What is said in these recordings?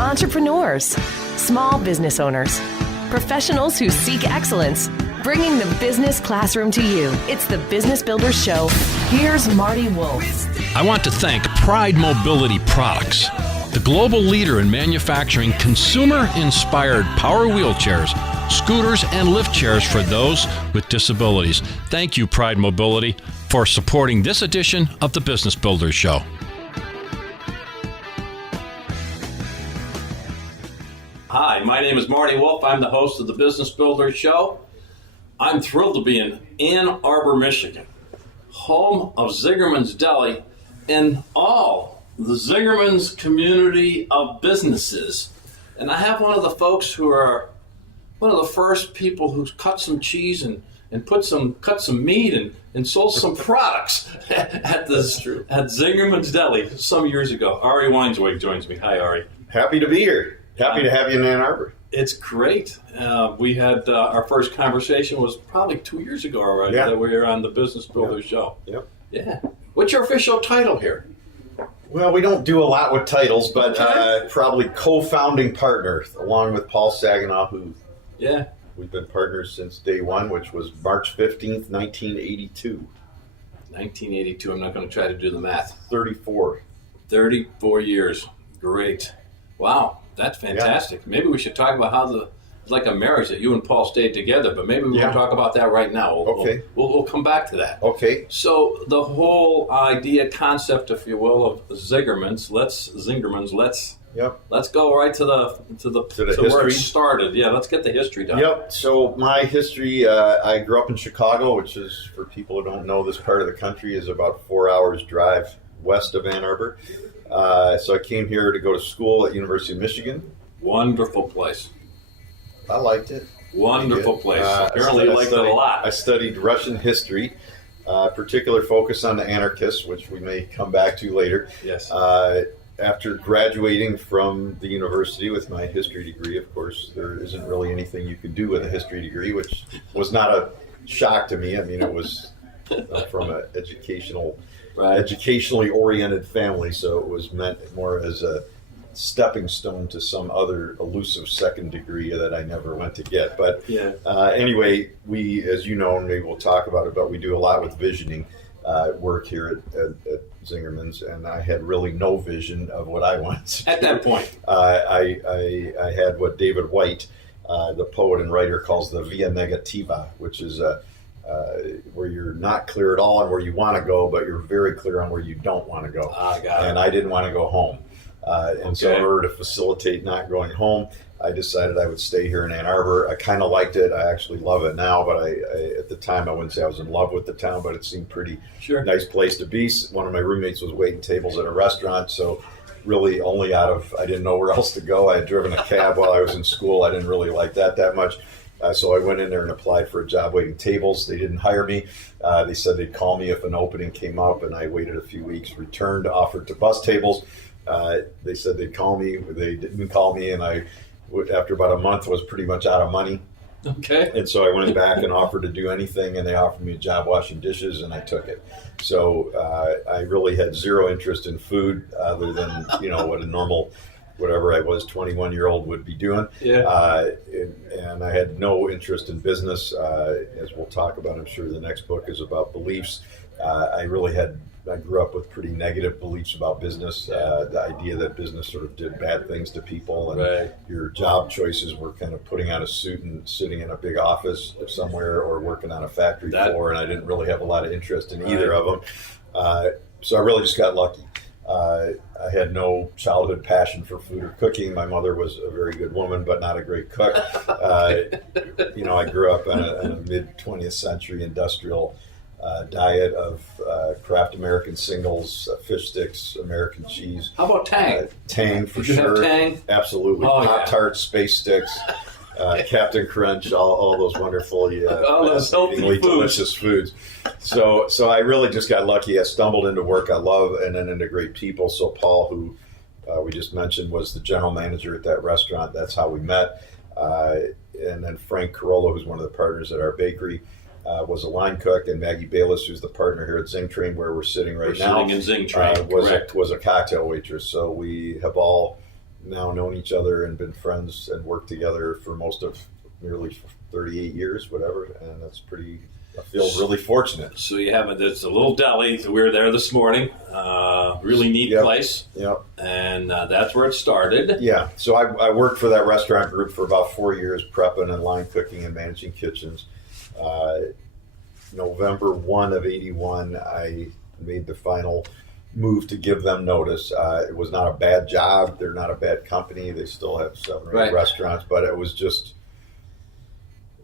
entrepreneurs, small business owners, professionals who seek excellence, bringing the business classroom to you. It's the Business Builders Show. Here's Marty Wolf. I want to thank Pride Mobility Products, the global leader in manufacturing consumer-inspired power wheelchairs, scooters, and lift chairs for those with disabilities. Thank you, Pride Mobility, for supporting this edition of the Business Builders Show. Hi, my name is Marty Wolf. I'm the host of the Business Builders Show. I'm thrilled to be in Ann Arbor, Michigan, home of Zingerman's Deli and all the Zingerman's community of businesses. And I have one of the folks who are one of the first people who cut some cheese and cut some meat and sold some products at Zingerman's Deli some years ago. Ari Weinzweig joins me. Hi, Ari. Happy to be here. Happy to have you in Ann Arbor. It's great. We had our first conversation was probably 2 years ago already that we were on the Business Builders Show. Yep. Yeah. What's your official title here? Well, we don't do a lot with titles, but probably co-founding partner, along with Paul Saginaw, who we've been partners since day one, which was March 15th, 1982. 1982. I'm not going to try to do the math. 34 years. Great. Wow. That's fantastic. Yeah. Maybe we should talk about how it's like a marriage that you and Paul stayed together, but maybe we won't talk about that right now. We'll come back to that. Okay. So the whole idea, concept, if you will, of Zingerman's, let's go right to where it started. Yeah, let's get the history done. Yep. So my history, I grew up in Chicago, which is, for people who don't know this part of the country, is about 4 hours drive west of Ann Arbor. So I came here to go to school at University of Michigan. Wonderful place. I liked it. Wonderful place. Apparently you liked it a lot. I studied Russian history, particular focus on the anarchists, which we may come back to later. Yes. After graduating from the university with my history degree, of course, there isn't really anything you could do with a history degree, which was not a shock to me. I mean, it was from an educationally oriented family, so it was meant more as a stepping stone to some other elusive second degree that I never went to get. But anyway, we, as you know, and maybe we'll talk about it, but we do a lot with visioning work here at Zingerman's, and I had really no vision of what I wanted to do. At that point. I had what David White, the poet and writer, calls the via negativa, which is where you're not clear at all on where you want to go, but you're very clear on where you don't want to go. And I didn't want to go home. So in order to facilitate not going home, I decided I would stay here in Ann Arbor. I kind of liked it. I actually love it now, but I at the time I wouldn't say I was in love with the town, but it seemed pretty nice place to be. One of my roommates was waiting tables at a restaurant, so really only I didn't know where else to go. I had driven a cab while I was in school. I didn't really like that much. So I went in there and applied for a job waiting tables. They didn't hire me. They said they'd call me if an opening came up, and I waited a few weeks, returned, offered to bus tables. They said they'd call me. They didn't call me, and after about a month, was pretty much out of money. Okay. And so I went back and offered to do anything, and they offered me a job washing dishes, and I took it. So I really had zero interest in food other than, what a normal, whatever I was, 21-year-old would be doing. Yeah. And I had no interest in business. As we'll talk about, I'm sure the next book is about beliefs. I grew up with pretty negative beliefs about business. The idea that business sort of did bad things to people, and your job choices were kind of putting on a suit and sitting in a big office somewhere or working on a factory floor, and I didn't really have a lot of interest in either of them. So I really just got lucky. I had no childhood passion for food or cooking. My mother was a very good woman, but not a great cook. I grew up in a mid-20th century industrial diet of Kraft American singles, fish sticks, American cheese. How about Tang? Tang, for Did you sure. have Tang? Absolutely. Pop-Tarts, Space Sticks, Captain Crunch, all those wonderful, healthy delicious foods. So I really just got lucky. I stumbled into work I love and then into great people. So Paul, who we just mentioned, was the general manager at that restaurant. That's how we met. And then Frank Carollo, who's one of the partners at our bakery, was a line cook, and Maggie Bayless, who's the partner here at Zing Train, where we're sitting now, sitting in Zing Train, was a cocktail waitress. So we have all now known each other and been friends and worked together for most of nearly 38 years, whatever, and that's pretty. I feel really fortunate. So you have it's a little deli. We were there this morning. Really neat place. Yep. And that's where it started. Yeah. So I worked for that restaurant group for about 4 years, prepping and line cooking and managing kitchens. November 1 of 81, I made the final move to give them notice. It was not a bad job. They're not a bad company. They still have 7 or 8 restaurants, but it was just,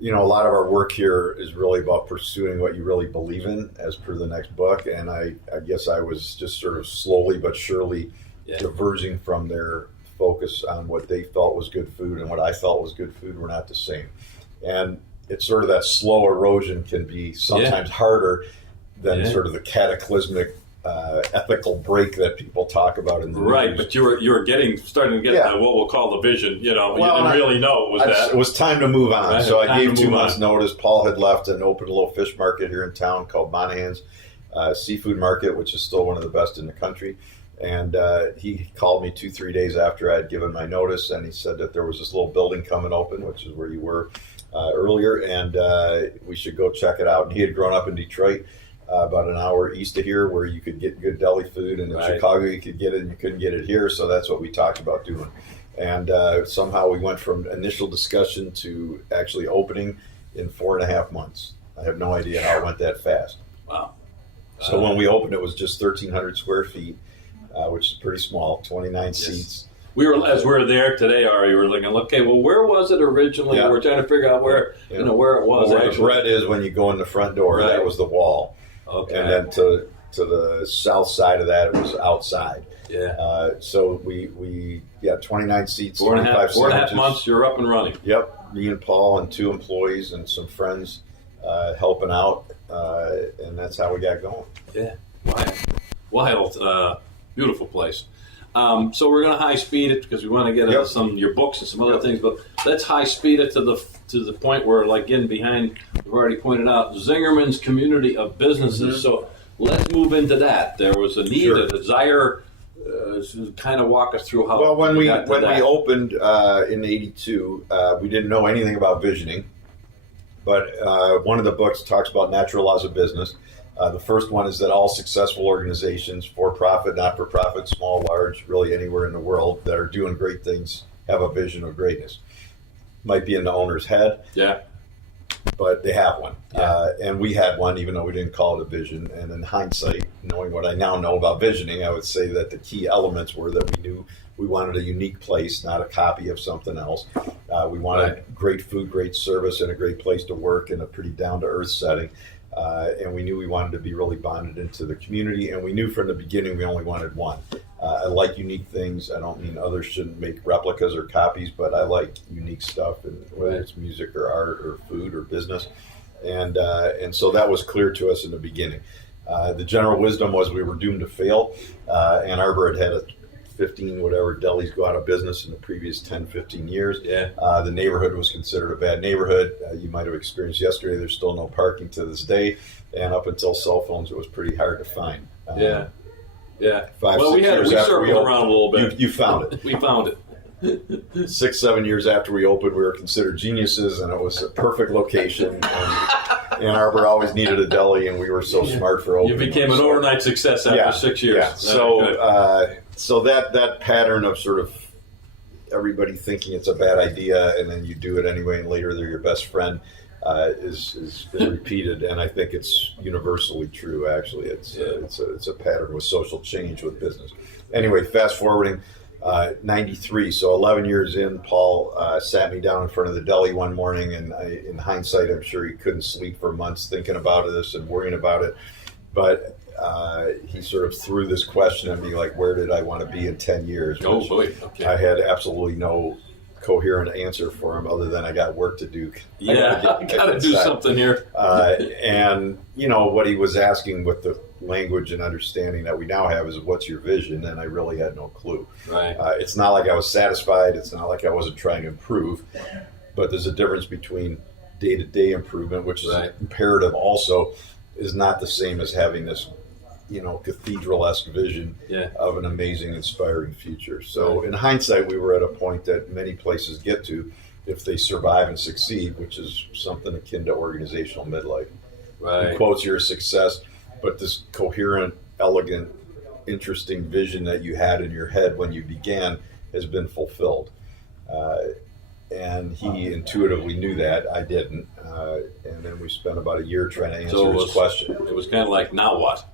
a lot of our work here is really about pursuing what you really believe in, as per the next book. And I guess I was just sort of slowly but surely diverging from their focus on what they felt was good food and what I felt was good food were not the same. And it's sort of that slow erosion can be sometimes harder than sort of the cataclysmic ethical break that people talk about in the right. news. But you were starting to get what we'll call the vision. You didn't really know it was that. It was time to move on. Right. So I gave 2 months' notice. Paul had left and opened a little fish market here in town called Monahan's Seafood Market, which is still one of the best in the country. And he called me 2-3 days after I had given my notice, and he said that there was this little building coming open, which is where you were earlier, and we should go check it out. And he had grown up in Detroit, about an hour east of here, where you could get good deli food, and in Chicago you could get it and you couldn't get it here, so that's what we talked about doing. And somehow we went from initial discussion to actually opening in 4.5 months. I have no idea how it went that fast. Wow. So when we opened, it was just 1,300 square feet, which is pretty small, 29 seats. As we were there today, Ari, we were looking, okay, well, where was it originally? Yeah. We're trying to figure out where it was. Well, where the bread is when you go in the front door, that was the wall. Okay. And then to the south side of that, it was outside. Yeah. So we 29 seats, 4.5 months, you're up and running. Yep. Me and Paul and 2 employees and some friends helping out, and that's how we got going. Yeah. Wild. Beautiful place. So we're going to high speed it because we want to get into some of your books and some other things, but let's high speed it to the point where, like, getting behind, we've already pointed out, Zingerman's community of businesses. Mm-hmm. So let's move into that. There was a need, a desire, to kind of walk us through how. Well, when we opened in '82, we didn't know anything about visioning, but one of the books talks about natural laws of business. The first one is that all successful organizations, for-profit, not-for-profit, small, large, really anywhere in the world that are doing great things, have a vision of greatness. Might be in the owner's head, but they have one. And we had one, even though we didn't call it a vision. And in hindsight, knowing what I now know about visioning, I would say that the key elements were that we knew we wanted a unique place, not a copy of something else. We wanted great food, great service, and a great place to work in a pretty down-to-earth setting. And we knew we wanted to be really bonded into the community, and we knew from the beginning we only wanted one. I like unique things. I don't mean others shouldn't make replicas or copies, but I like unique stuff, and whether it's music or art or food or business. And so that was clear to us in the beginning. The general wisdom was we were doomed to fail. Ann Arbor had 15 whatever delis go out of business in the previous 10, 15 years. The neighborhood was considered a bad neighborhood. You might have experienced yesterday, there's still no parking to this day. And up until cell phones, it was pretty hard to find. 5-6 years after we circled around a little bit. You found it. We found it. 6-7 years after we opened, we were considered geniuses, and it was a perfect location. And Ann Arbor always needed a deli, and we were so smart for opening. You became an overnight success after 6 years. Yeah. So that pattern of sort of everybody thinking it's a bad idea, and then you do it anyway, and later they're your best friend, is been repeated, and I think it's universally true. Actually, it's a pattern with social change with business. Anyway, fast forwarding. 93, so 11 years in, Paul sat me down in front of the deli one morning, and in hindsight, I'm sure he couldn't sleep for months thinking about this and worrying about it. But he sort of threw this question at me, like, where did I want to be in 10 years? Oh, boy. Okay. I had absolutely no coherent answer for him other than I got work to do. I got to do something here. And, what he was asking with the language and understanding that we now have is, what's your vision? And I really had no clue. Right. It's not like I was satisfied. It's not like I wasn't trying to improve. But there's a difference between day-to-day improvement, which is imperative also, is not the same as having this cathedral-esque vision of an amazing, inspiring future. So in hindsight, we were at a point that many places get to if they survive and succeed, which is something akin to organizational midlife. Right. In quotes, you're a success, but this coherent, elegant, interesting vision that you had in your head when you began has been fulfilled. And he intuitively knew that. I didn't. And then we spent about a year trying to answer his question. It was kind of like, now what?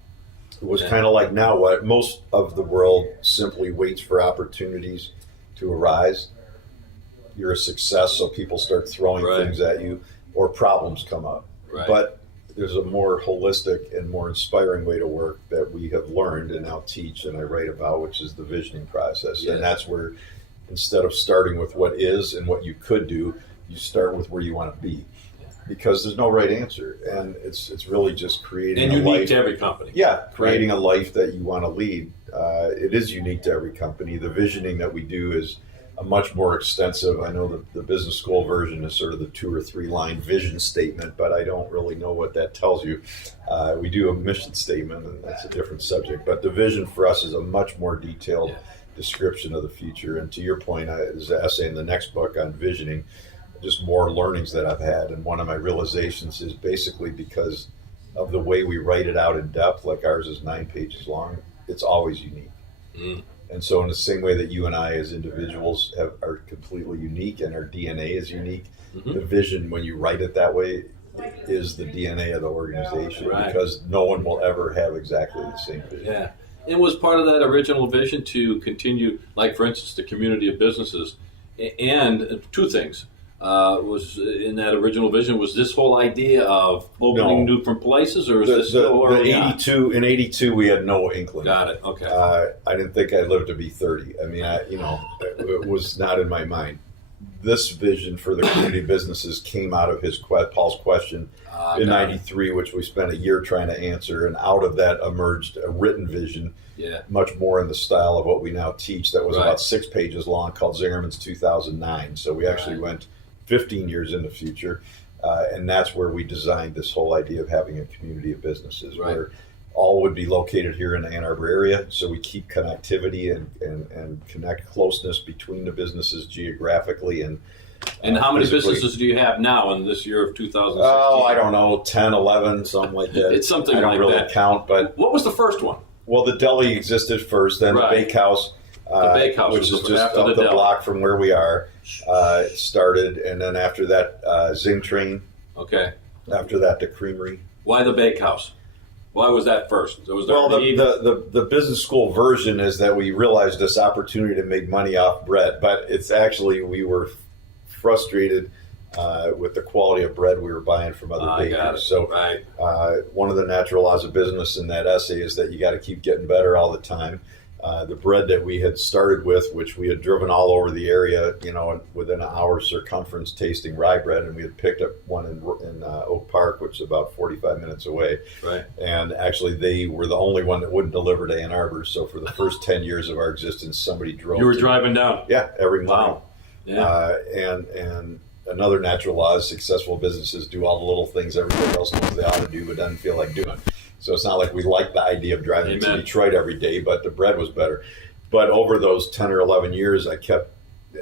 It was kind of like, now what? Most of the world simply waits for opportunities to arise. You're a success, so people start throwing things at you, or problems come up. Right. But there's a more holistic and more inspiring way to work that we have learned and now teach and I write about, which is the visioning process. Yes. And that's where, instead of starting with what is and what you could do, you start with where you want to be. Because there's no right answer, and it's really just creating and a unique life. To every company. Yeah, creating a life that you want to lead. It is unique to every company. The visioning that we do is a much more extensive. I know the business school version is sort of the 2 or 3 line vision statement, but I don't really know what that tells you. We do a mission statement, and that's a different subject. But the vision for us is a much more detailed description of the future. And to your point, there's an essay in the next book on visioning, just more learnings that I've had. And one of my realizations is basically because of the way we write it out in depth, like ours is 9 pages long, it's always unique. Mm. And so in the same way that you and I as individuals are completely unique and our DNA is unique, the vision, when you write it that way, is the DNA of the organization, because no one will ever have exactly the same vision. Yeah. It was part of that original vision to continue, like for instance, the community of businesses. And 2 things. Was in that original vision, was this whole idea of opening different places, or is this still early on? In 82 we had no inkling. Got it. Okay. I didn't think I'd live to be 30. I mean, it was not in my mind. This vision for the community businesses came out of Paul's question in 93, which we spent a year trying to answer, and out of that emerged a written vision, much more in the style of what we now teach, that was about 6 pages long, called Zingerman's 2009. So we actually went 15 years in the future, and that's where we designed this whole idea of having a community of businesses where all would be located here in the Ann Arbor area, so we keep connectivity and connect closeness between the businesses geographically. And how many businesses do you have now in this year of 2016? Oh, I don't know, 10, 11, something like that. It's something I don't like really that. count, but what was the first one? Well, the deli existed first, then the bakehouse. The bakehouse, which is just up the block from where we are, started, and then after that, Zing Train. Okay. After that, the creamery. Why the bakehouse? Why was that first? Was there the business school version is that we realized this opportunity to make money off bread, but it's actually we were frustrated with the quality of bread we were buying from other bakers. So one of the natural laws of business in that essay is that you got to keep getting better all the time. The bread that we had started with, which we had driven all over the area, within an hour's circumference, tasting rye bread, and we had picked up one in Oak Park, which is about 45 minutes away. Right. And actually, they were the only one that wouldn't deliver to Ann Arbor. So for the first 10 years of our existence, somebody drove. You were driving down. Yeah, every morning. Wow. Yeah. And another natural law is successful businesses do all the little things everybody else knows they ought to do but doesn't feel like doing. So it's not like we liked the idea of driving to Detroit every day, but the bread was better. But over those 10 or 11 years, I kept,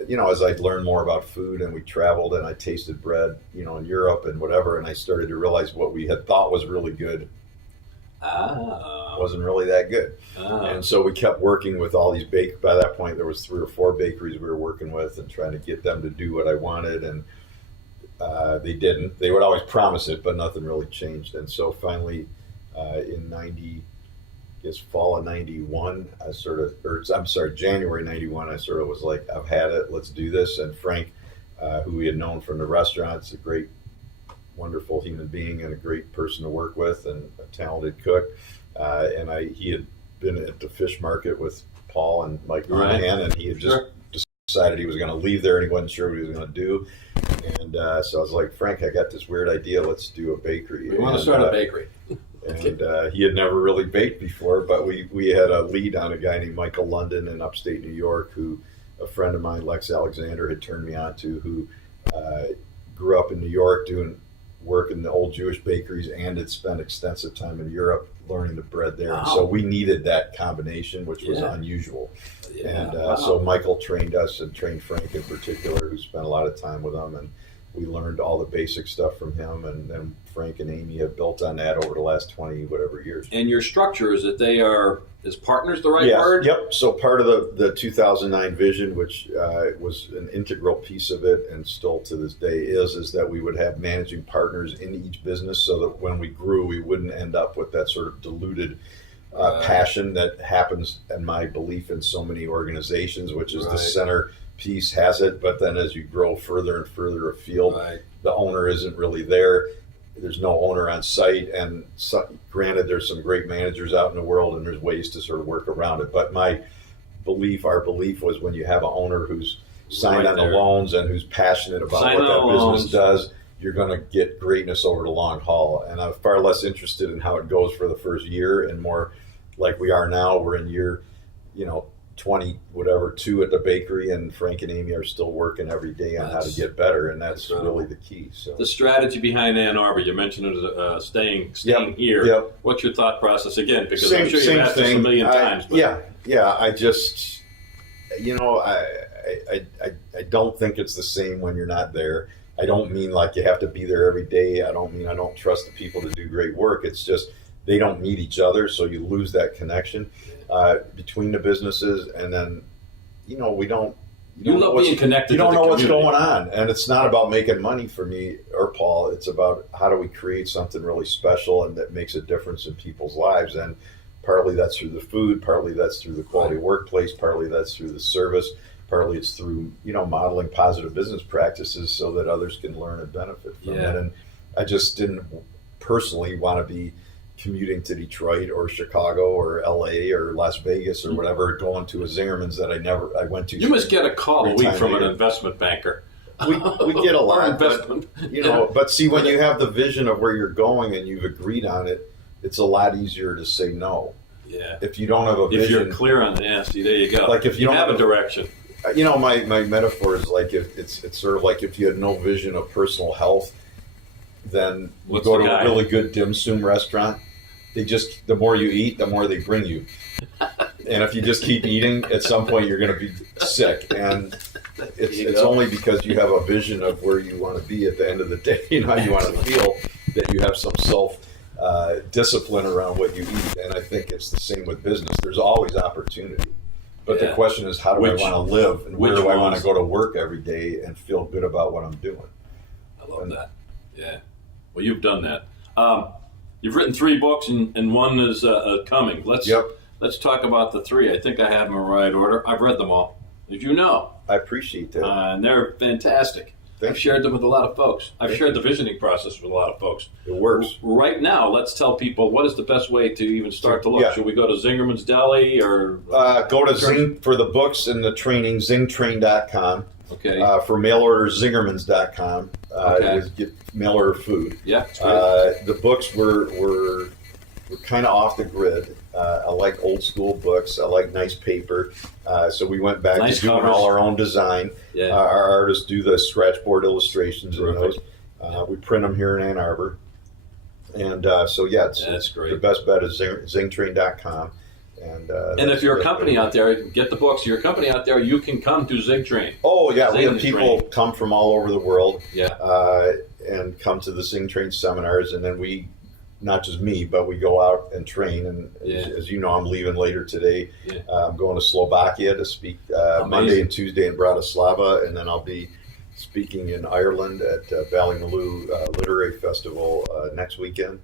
as I learned more about food and we traveled and I tasted bread, in Europe and whatever, and I started to realize what we had thought was really good wasn't really that good. And so we kept working with all these by that point, there was 3 or 4 bakeries we were working with and trying to get them to do what I wanted. And they didn't. They would always promise it, but nothing really changed. And so finally, in fall of 91, January 91, I sort of was like, I've had it, let's do this. And Frank, who we had known from the restaurants, a great, wonderful human being and a great person to work with and a talented cook. He had been at the fish market with Paul and Mike Monahan, and he had just decided he was going to leave there and he wasn't sure what he was going to do. And so I was like, Frank, I got this weird idea, let's do a bakery. We want to start a bakery. And he had never really baked before, but we had a lead on a guy named Michael London in upstate New York, who a friend of mine, Lex Alexander, had turned me on to, who grew up in New York doing work in the old Jewish bakeries and had spent extensive time in Europe learning the bread there. Wow. And so we needed that combination, which was unusual. And so Michael trained us and trained Frank in particular, who spent a lot of time with him. And we learned all the basic stuff from him. And then Frank and Amy have built on that over the last 20 whatever years. And your structure is that they are, is partners the right word? Yep. So part of the 2009 vision, which was an integral piece of it and still to this day is that we would have managing partners in each business so that when we grew, we wouldn't end up with that sort of diluted passion that happens, in my belief, in so many organizations, which is the center piece has it, but then as you grow further and further afield, the owner isn't really there. There's no owner on site, and granted, there's some great managers out in the world, and there's ways to sort of work around it. But our belief was when you have an owner who's signed on the loans and who's passionate about what that business does, you're going to get greatness over the long haul. And I'm far less interested in how it goes for the first year, and more like we are now. We're in year, 2 at the bakery, and Frank and Amy are still working every day on how to get better, and that's really the key. So the strategy behind Ann Arbor, you mentioned it, staying here. Yep. What's your thought process again? Because I'm sure you've asked this a million times. But. I just, I don't think it's the same when you're not there. I don't mean like you have to be there every day. I don't mean I don't trust the people to do great work. It's just they don't meet each other, so you lose that connection between the businesses, and then we don't. You love being connected. You don't know what's going on, and it's not about making money for me or Paul. It's about how do we create something really special and that makes a difference in people's lives. And partly that's through the food, partly that's through the quality workplace, partly that's through the service, partly it's through modeling positive business practices so that others can learn and benefit from it. And I just didn't personally want to be commuting to Detroit or Chicago or LA or Las Vegas or whatever, going to a Zingerman's that I went to. You must get a call a week from an investment banker. We get a lot, but see, when you have the vision of where you're going and you've agreed on it, it's a lot easier to say no. Yeah. If you don't have a vision. If you're clear on the answer, there you go. Like if you don't have a direction. My metaphor is like it's sort of like if you had no vision of personal health, then you go to a really good dim sum restaurant. The more you eat, the more they bring you. And if you just keep eating, at some point you're going to be sick. And it's only because you have a vision of where you want to be at the end of the day, how you want to feel, that you have some discipline around what you eat. And I think it's the same with business. There's always opportunity. But the question is, how do I want to live, and where do I want to go to work every day and feel good about what I'm doing? I love that. Yeah. Well, you've done that. You've written 3 books, and one is coming. Let's talk about the 3. I think I have them in the right order. I've read them all, as you know. I appreciate that. And they're fantastic. I've shared them with a lot of folks. I've shared the visioning process with a lot of folks. It works. Right now, let's tell people what is the best way to even start to look. Yeah. Should we go to Zingerman's Deli or go to Zing for the books and the training, zingtrain.com. Okay. For mail order, zingermans.com. Get mail order food. Yeah. The books were kind of off the grid. I like old school books. I like nice paper. So we went back to doing all our own design. Yeah. Our artists do the scratch board illustrations in those. We print them here in Ann Arbor. And it's great. The best bet is zingtrain.com. And if you're a company out there, get the books. You're a company out there, you can come to Zig Train. Oh, yeah. We have people come from all over the world and come to the Zing Train seminars. And then not just me, but we go out and train. And as you know, I'm leaving later today. Yeah. I'm going to Slovakia to speak Monday and Tuesday in Bratislava. And then I'll be speaking in Ireland at Ballymaloe Literary Festival next weekend.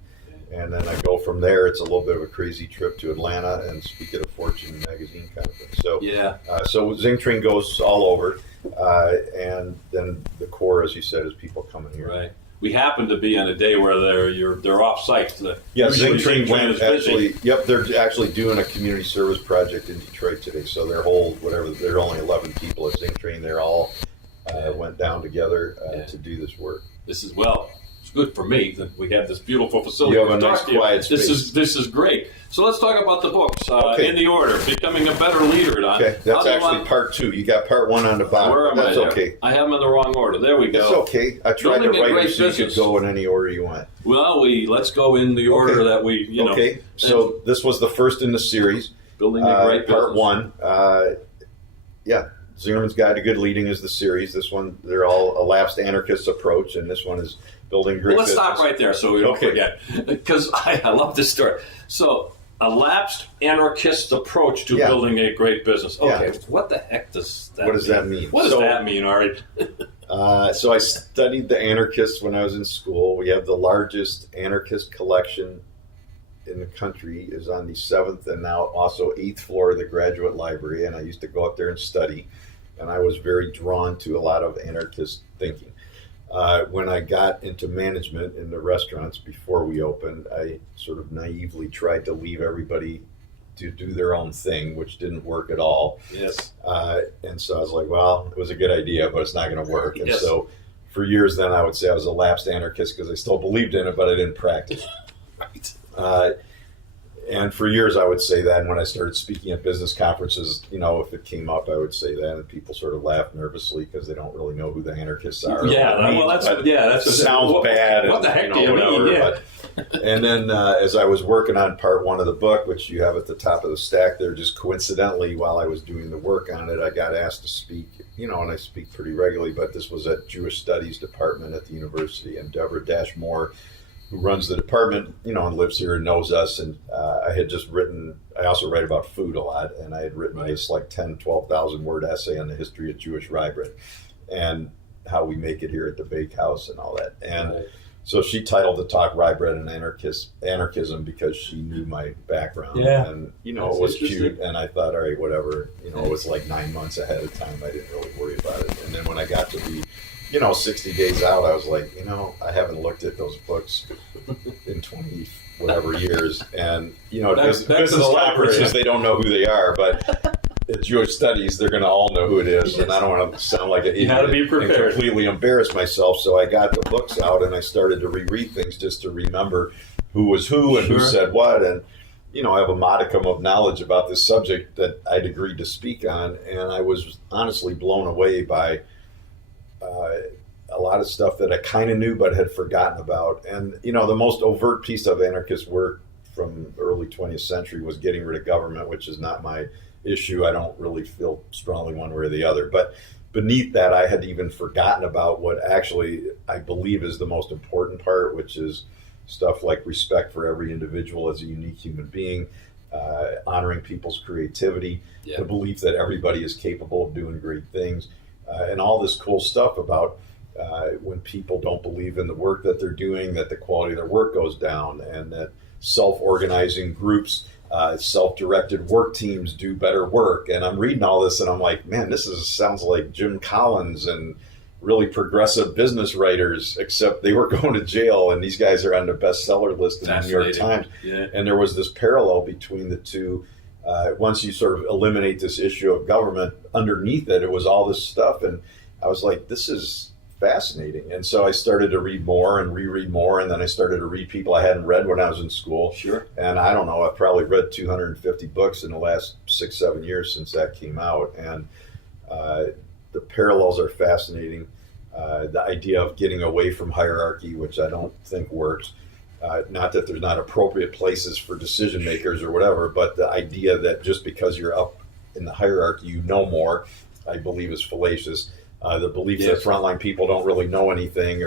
And then I go from there. It's a little bit of a crazy trip to Atlanta and speak at a Fortune magazine conference. So so Zing Train goes all over, and then the core, as you said, is people coming here. Right. We happen to be on a day where they're off site. Zing Train went actually. Yep, they're actually doing a community service project in Detroit today. So their whole there are only 11 people at Zing Train. They're all went down together to do this work. This is good for me that we have this beautiful facility. You have a to nice talk to you. quiet space. This is great. So let's talk about the books Okay. in the order. Becoming a Better Leader, Don. Okay, that's actually part 2. You got part 1 on the bottom. Where am That's I there? okay. I have them in the wrong order. There we go. That's okay. I tried to Building a write great it so you could business. go in any order you want. Well, let's go in the order Okay. that we, Okay, so this was the first in the series. Building a great part business. 1. Zingerman's Guide to Good Leading is the series. This one, they're all a lapsed anarchist approach, and this one is building a great Let's business. stop right there so we don't forget, because I love this story. So, a lapsed anarchist approach to building a great business. Okay, what the heck does that mean? What does that mean? What does that mean, Ari? So I studied the anarchists when I was in school. We have the largest anarchist collection in the country, is on the 7th and now also 8th floor of the Graduate Library, and I used to go up there and study, and I was very drawn to a lot of anarchist thinking. When I got into management in the restaurants before we opened, I sort of naively tried to leave everybody to do their own thing, which didn't work at all. Yes. And so I was like, well, it was a good idea, but it's not going to work. And Yes. so for years then I would say I was a lapsed anarchist because I still believed in it, but I didn't practice. Right. And for years I would say that, and when I started speaking at business conferences, if it came up, I would say that, and people sort of laugh nervously because they don't really know who the anarchists are. That's it sounds bad. What the heck do you mean? Yeah. And then as I was working on part 1 of the book, which you have at the top of the stack there, just coincidentally, while I was doing the work on it, I got asked to speak, and I speak pretty regularly, but this was at Jewish Studies Department at the university, and Deborah Dashmore, who runs the department, and lives here and knows us. And I had just written, I also write about food a lot, and I had written this 12,000 word essay on the history of Jewish rye bread and how we make it here at the bakehouse and all that. And so she titled the talk Rye Bread and Anarchism because she knew my background. Yeah. And, it was cute. And I thought, all right, whatever. It was like 9 months ahead of time. I didn't really worry about it. And then when I got to be 60 days out, I was like, I haven't looked at those books in 20 whatever years. And, business conferences, they don't know who they are, but at Jewish Studies, they're going to all know who it is. And I don't want to sound like an idiot be prepared. and completely embarrass myself. So I got the books out and I started to reread things just to remember who was who and who said what. And, I have a modicum of knowledge about this subject that I'd agreed to speak on. And I was honestly blown away by a lot of stuff that I kind of knew but had forgotten about. And, the most overt piece of anarchist work from the early 20th century was getting rid of government, which is not my issue. I don't really feel strongly one way or the other. But beneath that, I had even forgotten about what actually I believe is the most important part, which is stuff like respect for every individual as a unique human being, honoring people's creativity, the belief that everybody is capable of doing great things, and all this cool stuff about when people don't believe in the work that they're doing, that the quality of their work goes down, and that self-organizing groups, self-directed work teams do better work. And I'm reading all this and I'm like, man, this sounds like Jim Collins and really progressive business writers, except they were going to jail, and these guys are on the bestseller list in the New York Times. Yeah. And there was this parallel between the two. Once you sort of eliminate this issue of government, underneath it was all this stuff. And I was like, this is fascinating. And so I started to read more and reread more. And then I started to read people I hadn't read when I was in school. Sure. And I don't know, I've probably read 250 books in the last 6-7 years since that came out. And the parallels are fascinating. The idea of getting away from hierarchy, which I don't think works. Not that there's not appropriate places for decision makers or whatever, but the idea that just because you're up in the hierarchy, you know more, I believe is fallacious. The belief that frontline people don't really know anything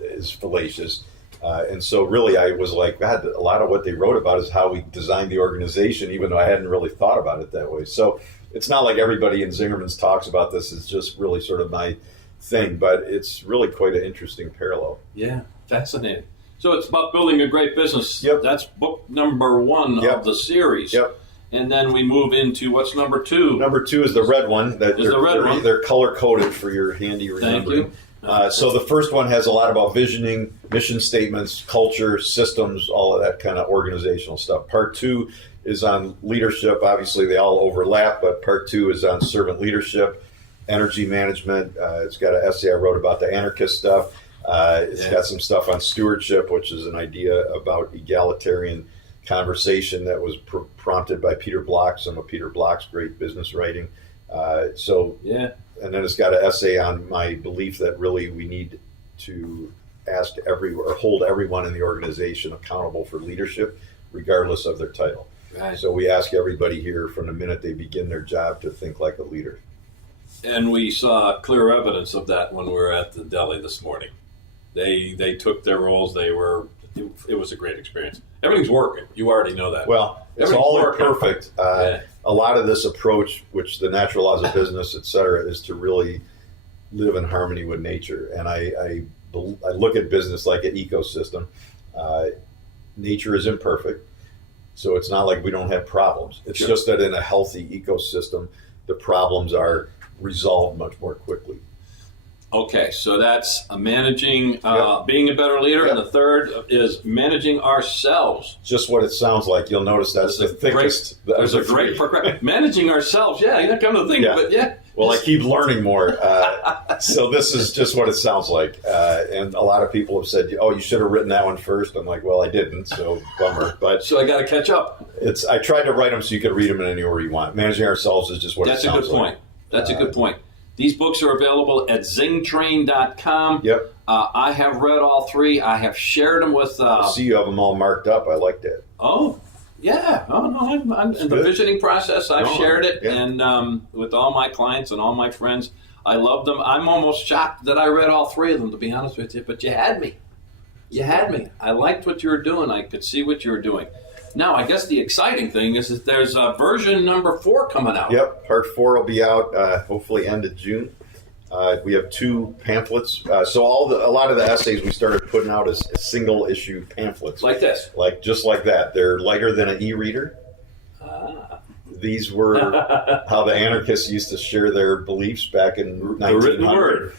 is fallacious. And so really I was like, God, a lot of what they wrote about is how we designed the organization, even though I hadn't really thought about it that way. So it's not like everybody in Zingerman's talks about this. It's just really sort of my thing, but it's really quite an interesting parallel. Yeah, fascinating. So it's about building a great business. Yep. That's book number 1 of the series. Yep. And then we move into what's number 2. Number 2 is the red one. They're color-coded for your handy remembering. Thank you. So the first one has a lot about visioning, mission statements, culture, systems, all of that kind of organizational stuff. Part 2 is on leadership. Obviously, they all overlap, but part 2 is on servant leadership, energy management. It's got an essay I wrote about the anarchist stuff. It's got some stuff on stewardship, which is an idea about egalitarian conversation that was prompted by Peter Block, some of Peter Block's great business writing. And then it's got an essay on my belief that really we need to hold everyone in the organization accountable for leadership, regardless of their title. Right. So we ask everybody here from the minute they begin their job to think like a leader. And we saw clear evidence of that when we were at the deli this morning. They took their roles. It was a great experience. Everything's working. You already know that. Well, it's all imperfect. A lot of this approach, which the natural laws of business, et cetera, is to really live in harmony with nature. And I look at business like an ecosystem. Nature is imperfect, so it's not like we don't have problems. It's just that in a healthy ecosystem, the problems are resolved much more quickly. Okay, so that's managing, being a better leader, and the third is managing ourselves. Just what it sounds like. You'll notice that's the thickest. There's a great progression. Managing ourselves, you're come to think of it, Well, I keep learning more. So this is just what it sounds like. And a lot of people have said, oh, you should have written that one first. I'm like, well, I didn't, so bummer. But so I got to catch up. I tried to write them so you could read them in anywhere you want. Managing ourselves is just what it sounds like. That's a good point. That's a good point. These books are available at zingtrain.com. Yep. I have read all three. I have shared them with... I see you have them all marked up. I like that. Oh, yeah. Oh, no, I'm in the visioning process. I've shared it and with all my clients and all my friends. I love them. I'm almost shocked that I read all three of them, to be honest with you. But you had me. I liked what you were doing. I could see what you were doing. Now, I guess the exciting thing is that there's version number 4 coming out. Yep, part 4 will be out hopefully end of June. We have 2 pamphlets. So a lot of the essays we started putting out as single issue pamphlets. Like this? Just like that. They're lighter than an e-reader. These were how the anarchists used to share their beliefs back in 1900. The written word.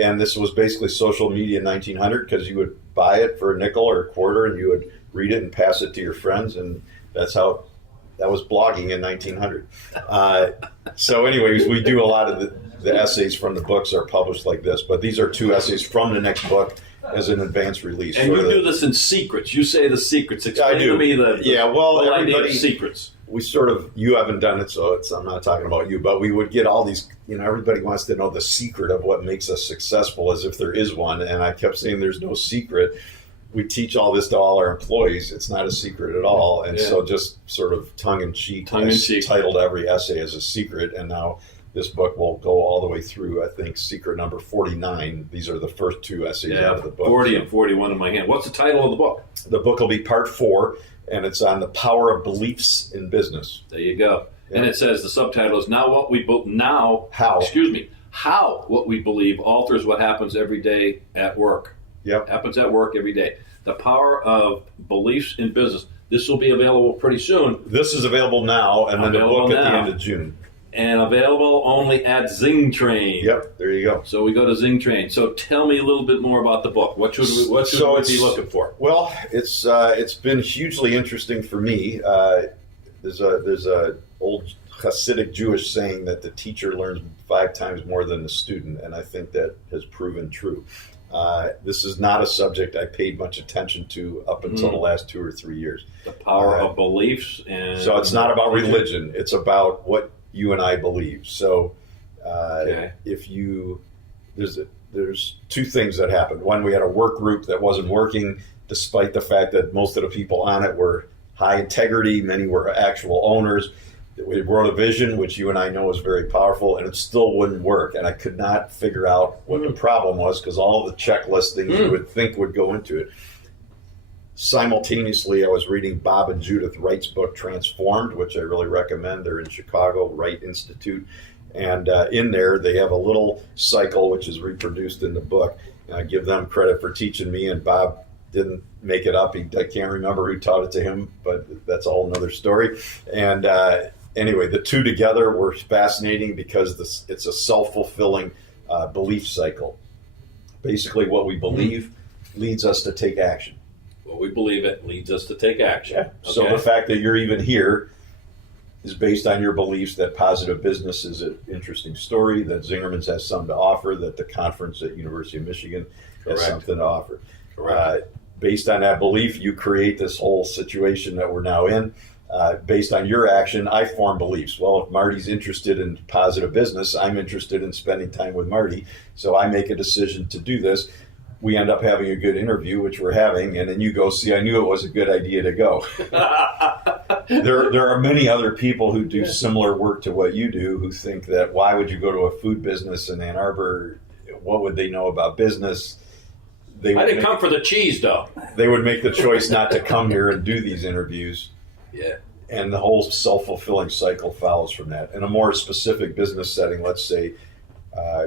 And this was basically social media in 1900 because you would buy it for a nickel or a quarter and you would read it and pass it to your friends, and that was blogging in 1900. So anyways, we do a lot of the essays from the books are published like this, but these are 2 essays from the next book as an advanced release. And you do this in secrets. You say the secrets. Explain to me the idea of secrets. We you haven't done it, so I'm not talking about you, but we would get all these, everybody wants to know the secret of what makes us successful as if there is one. And I kept saying there's no secret. We teach all this to all our employees. It's not a secret at all. And so just sort of tongue-in-cheek, titled every essay as a secret. And now this book will go all the way through, I think, secret number 49. These are the first 2 essays out of the book. 40 and 41 in my hand. What's the title of the book? The book will be part 4, and it's on the power of beliefs in business. There you go. Yeah. And it says, the subtitle is how what we believe alters what happens every day at work. Yep. Happens at work every day. The power of beliefs in business. This will be available pretty soon. This is available now, and then the book at the end of June. And available only at Zing Train. Yep, there you go. So we go to Zing Train. So tell me a little bit more about the book. What should we be looking for? Well, it's been hugely interesting for me. There's a old Hasidic Jewish saying that the teacher learns 5 times more than the student, and I think that has proven true. This is not a subject I paid much attention to up until the last 2 or 3 years. The power of beliefs. So it's not about religion. It's about what you and I believe. So there's 2 things that happened. One, we had a work group that wasn't working, despite the fact that most of the people on it were high integrity. Many were actual owners. We wrote a vision, which you and I know is very powerful, and it still wouldn't work. And I could not figure out what the problem was because all of the checklist things you would think would go into it. Simultaneously, I was reading Bob and Judith Wright's book, Transformed, which I really recommend. They're in Chicago, Wright Institute. And in there, they have a little cycle, which is reproduced in the book. And I give them credit for teaching me, and Bob didn't make it up. I can't remember who taught it to him, but that's a whole nother story. And anyway, the 2 together were fascinating because it's a self-fulfilling belief cycle. Basically, what we believe leads us to take action. What we believe it leads us to take action. Yeah. Okay. So the fact that you're even here is based on your beliefs that positive business is an interesting story, that Zingerman's has something to offer, that the conference at University of Michigan has something to offer. Based on that belief, you create this whole situation that we're now in. Based on your action, I form beliefs. Well, if Marty's interested in positive business, I'm interested in spending time with Marty. So I make a decision to do this. We end up having a good interview, which we're having, and then you go, see, I knew it was a good idea to go. There are many other people who do similar work to what you do who think that why would you go to a food business in Ann Arbor? What would they know about business? I didn't come for the cheese, though. They would make the choice not to come here and do these interviews. Yeah. And the whole self-fulfilling cycle follows from that. In a more specific business setting, let's say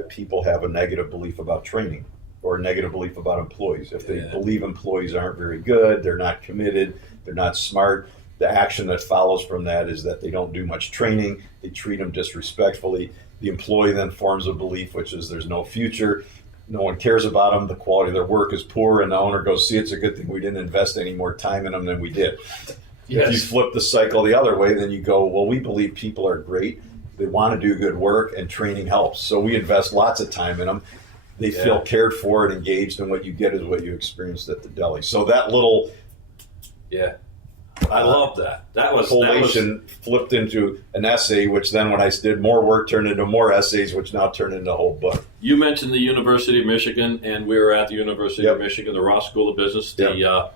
people have a negative belief about training or a negative belief about employees. If they believe employees aren't very good, they're not committed, they're not smart, the action that follows from that is that they don't do much training, they treat them disrespectfully. The employee then forms a belief, which is there's no future, no one cares about them, the quality of their work is poor, and the owner goes, see, it's a good thing we didn't invest any more time in them than we did. Yes. If you flip the cycle the other way, then you go, well, we believe people are great, they want to do good work, and training helps. So we invest lots of time in them. They feel cared for and engaged, and what you get is what you experienced at the deli. So that little... I love that. That was flipped into an essay, which then when I did more work turned into more essays, which now turned into a whole book. You mentioned the University of Michigan, and we were at the University of Michigan, the Ross School of Business, the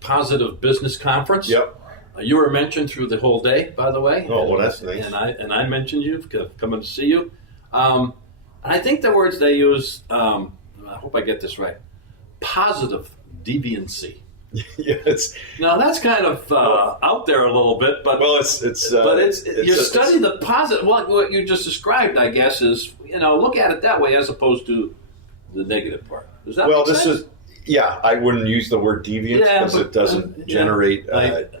Positive Business Conference. You were mentioned through the whole day, by the way. Oh, well, that's nice. And I mentioned you, coming to see you. I think the words they use, I hope I get this right, positive deviancy. Now that's kind of out there a little bit, but you study the positive. What you just described, I guess, is look at it that way as opposed to the negative part. Does that make sense? I wouldn't use the word deviant because it doesn't generate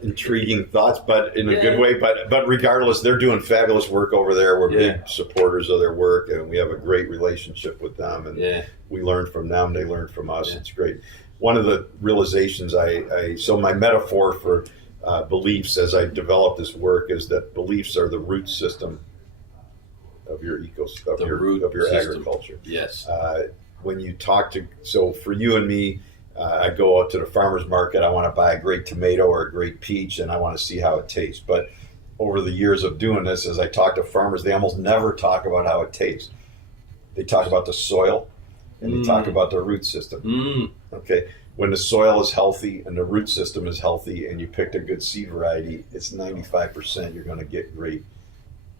intriguing thoughts, but in a good way. But regardless, they're doing fabulous work over there. We're big supporters of their work, and we have a great relationship with them. And we learn from them; they learn from us. It's great. One of the realizations so my metaphor for beliefs as I develop this work is that beliefs are the root system of your ecosystem, of your agriculture. Yes. When you talk so for you and me, I go out to the farmer's market, I want to buy a great tomato or a great peach, and I want to see how it tastes. But over the years of doing this, as I talk to farmers, they almost never talk about how it tastes. They talk about the soil, and they talk about the root system. Okay, when the soil is healthy and the root system is healthy and you picked a good seed variety, it's 95% you're going to get great.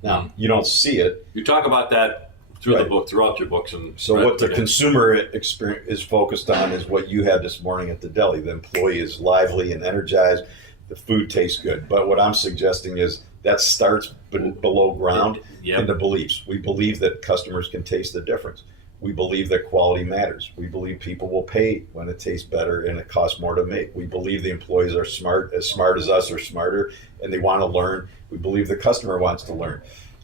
Now, you don't see it. You talk about that through the book, throughout your books. And so what the consumer experience is focused on is what you had this morning at the deli. The employee is lively and energized. The food tastes good. But what I'm suggesting is that starts below ground in the beliefs. We believe that customers can taste the difference. We believe that quality matters. We believe people will pay when it tastes better and it costs more to make. We believe the employees are smart as us or smarter, and they want to learn. We believe the customer wants to learn.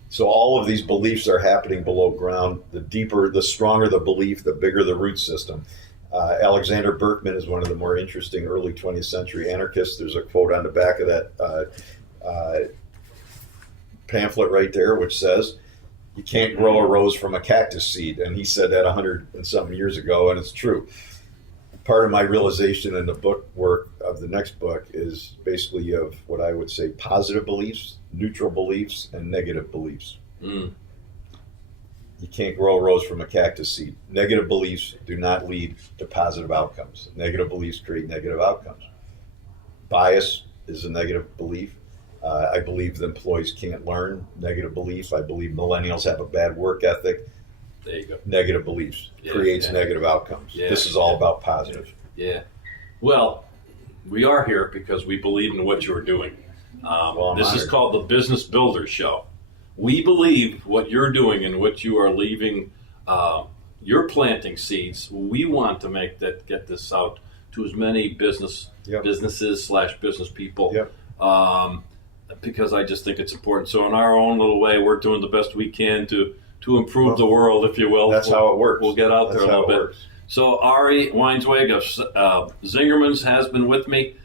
So all of these beliefs are happening below ground. The deeper, the stronger the belief, the bigger the root system. Alexander Berkman is one of the more interesting early 20th century anarchists. There's a quote on the back of that pamphlet right there, which says, "You can't grow a rose from a cactus seed." And he said that 100 and something years ago, and it's true. Part of my realization in the book work of the next book is basically of what I would say positive beliefs, neutral beliefs, and negative beliefs. You can't grow a rose from a cactus seed. Negative beliefs do not lead to positive outcomes. Negative beliefs create negative outcomes. Bias is a negative belief. I believe the employees can't learn. Negative belief. I believe millennials have a bad work ethic. There you go. Negative beliefs creates negative outcomes. This is all about positive. Well, we are here because we believe in what you're doing. This is called the Business Builder Show. We believe what you're doing and what you are leaving. You're planting seeds. We want to get this out to as many businesses / business people. Because I just think it's important. So in our own little way, we're doing the best we can to improve the world, if you will. That's how it works. We'll get out there a little bit. So Ari Weinzweig of Zingerman's has been with me.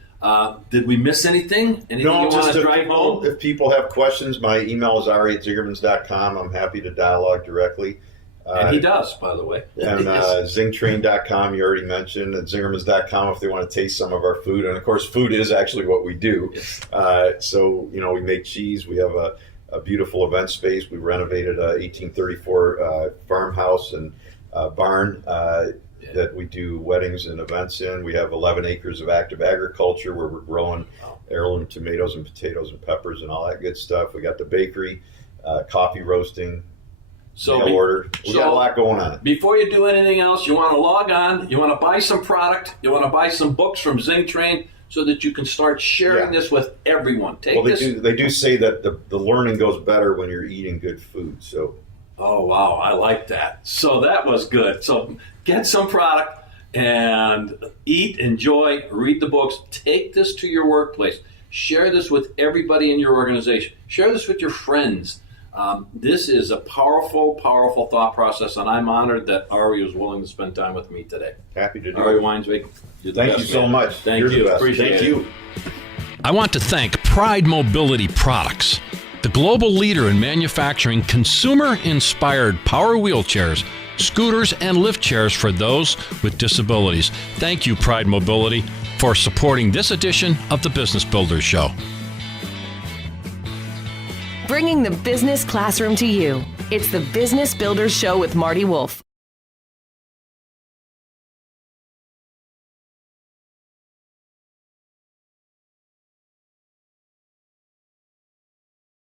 Did we miss anything? Anything No, you want just to drive home? if people have questions, my email is ari@zingermans.com. I'm happy to dialogue directly. And he does, by the way. And zingtrain.com, you already mentioned, and zingermans.com if they want to taste some of our food. And, of course, food is actually what we do. Yes. So, we make cheese. We have a beautiful event space. We renovated a 1834 farmhouse and barn that we do weddings and events in. We have 11 acres of active agriculture where we're growing heirloom tomatoes and potatoes and peppers and all that good stuff. We got the bakery, coffee roasting, mail order. We got a lot going on. Before you do anything else, you want to log on, you want to buy some product, you want to buy some books from Zing Train so that you can start sharing this with everyone. They do say that the learning goes better when you're eating good food. So. Oh, wow. I like that. So that was good. So get some product and eat, enjoy, read the books. Take this to your workplace. Share this with everybody in your organization. Share this with your friends. This is a powerful, powerful thought process, and I'm honored that Ari was willing to spend time with me today. Happy to do Ari it. Weinzweig, you're the Thank best, you so man. much. Thank You're you. the best. Appreciate Thank it. you. I want to thank Pride Mobility Products, the global leader in manufacturing consumer-inspired power wheelchairs, scooters, and lift chairs for those with disabilities. Thank you, Pride Mobility, for supporting this edition of the Business Builders Show. Bringing the business classroom to you. It's the Business Builders Show with Marty Wolf.